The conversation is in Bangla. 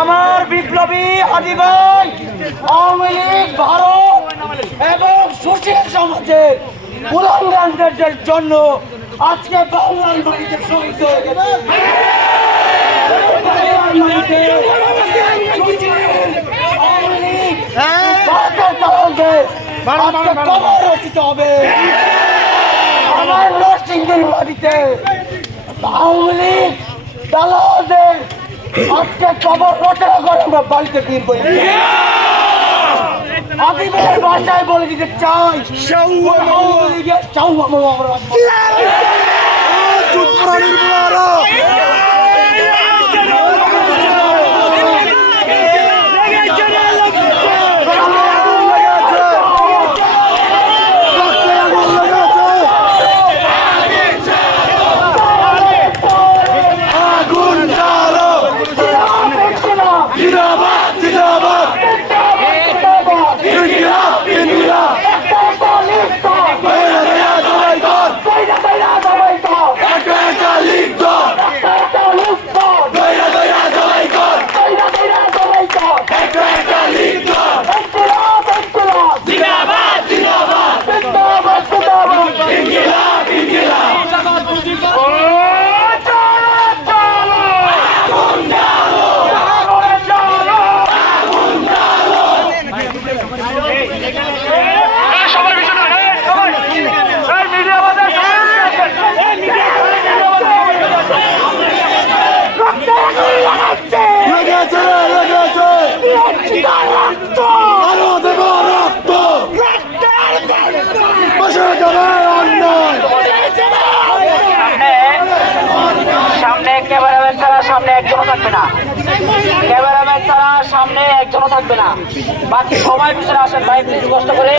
আমার বিপ্লবী আদিবাই আওয়ামী লীগ, ভারত এবং সুশীল সমাজের কুলাঙ্গানদের জন্য আজকে বাংলার মাটিতে শহীদ হয়ে আজকে হবে। মাটিতে আওয়ামী লীগ দালালদের আজকে কবর রচনা করে আমরা বাড়িতে ফির করি আদিবের ভাষায় বলে দিতে চাই। আওয়ামী লীগের চাউ আমরা সামনে ক্যামেরাম্যান ছাড়া সামনে একজনও থাকবে না। ছাড়া সামনে একজনও থাকবে না। বাকি সবাই পিছনে আসেন ভাই প্লিজ কষ্ট করে।